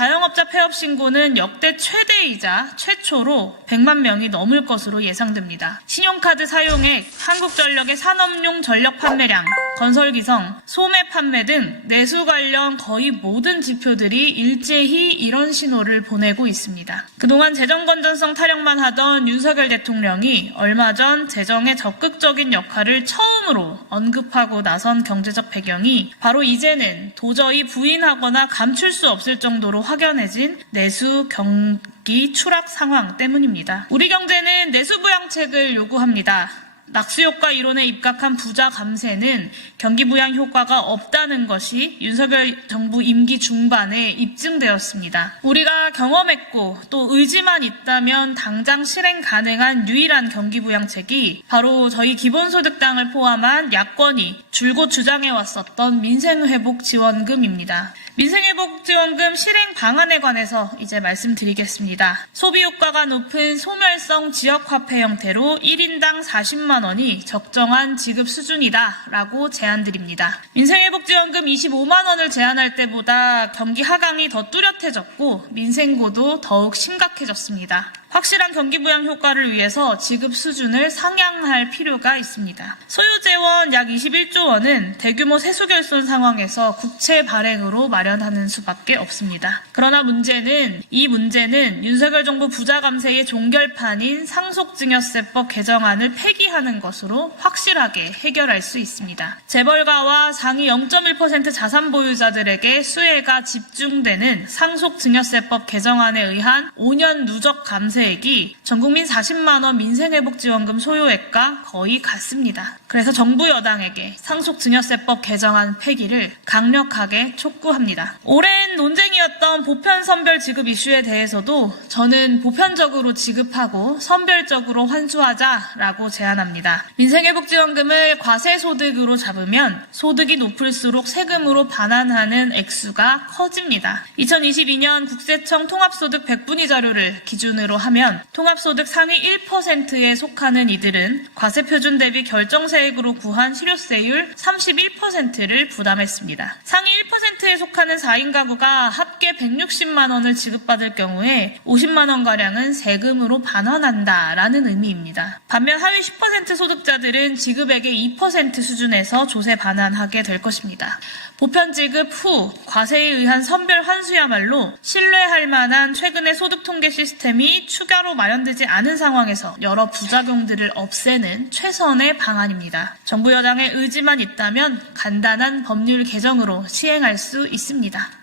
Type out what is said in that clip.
자영업자 폐업 신고는 역대 최대이자 최초로 100만 명이 넘을 것으로 예상됩니다. 신용카드 사용액, 한국전력의 산업용 전력 판매량, 건설기성, 소매 판매 등 내수 관련 거의 모든 지표들이 일제히 이런 신호를 보내고 있습니다. 그동안 재정 건전성 타령만 하던 윤석열 대통령이 얼마 전 재정의 적극적인 역할을 처음으로 언급하고 나선 경제적 배경이 바로 이제는 도저히 부인하거나 감출 수 없을 정도로 확연해진 내수 경기 추락 상황 때문입니다. 우리 경제는 내수 부양책을 요구합니다. 낙수효과 이론에 입각한 부자 감세는 경기 부양 효과가 없다는 것이 윤석열 정부 임기 중반에 입증되었습니다. 우리가 경험했고 또 의지만 있다면 당장 실행 가능한 유일한 경기 부양책이 바로 저희 기본소득당을 포함한 야권이 줄곧 주장해왔었던 민생회복지원금입니다. 민생회복지원금 실행 방안에 관해서 이제 말씀드리겠습니다. 소비효과가 높은 소멸성 지역화폐 형태로 1인당 40만 원이 적정한 지급 수준이다라고 제안드립니다. 민생회복지원금 25만 원을 제안할 때보다 경기 하강이 더 뚜렷해졌고 민생고도 더욱 심각해졌습니다. 확실한 경기 부양 효과를 위해서 지급 수준을 상향할 필요가 있습니다. 소유재원 약 21조 원은 대규모 세수결손 상황에서 국채 발행으로 마련하는 수밖에 없습니다. 그러나 이 문제는 윤석열 정부 부자 감세의 종결판인 상속증여세법 개정안을 폐기하는 것으로 확실하게 해결할 수 있습니다. 재벌가와 상위 0.1% 자산 보유자들에게 수혜가 집중되는 상속증여세법 개정안에 의한 5년 누적 감세 액이 전국민 40만 원 민생회복지원금 소요액과 거의 같습니다. 그래서 정부 여당에게 상속증여세법 개정안 폐기를 강력하게 촉구합니다. 오랜 논쟁이었던 보편 선별 지급 이슈에 대해서도 저는 보편적으로 지급하고 선별적으로 환수하자라고 제안합니다. 민생회복지원금을 과세소득으로 잡으면 소득이 높을수록 세금으로 반환하는 액수가 커집니다. 2022년 국세청 통합소득 백분위 자료를 기준으로 하면 통합소득 상위 1%에 속하는 이들은 과세표준 대비 결정세액으로 구한 실효세율 31%를 부담했습니다. 상위 1%에 속하는 4인 가구가 합계 160만 원을 지급받을 경우에 50만 원가량은 세금으로 반환한다라는 의미입니다. 반면 하위 10% 소득자들은 지급액의 2% 수준에서 조세 반환하게 될 것입니다. 보편 지급 후 과세에 의한 선별 환수야말로 신뢰할 만한 최근의 소득 통계 시스템이 추가로 마련되지 않은 상황에서 여러 부작용들을 없애는 최선의 방안입니다. 정부 여당의 의지만 있다면 간단한 법률 개정으로 시행할 수 있습니다.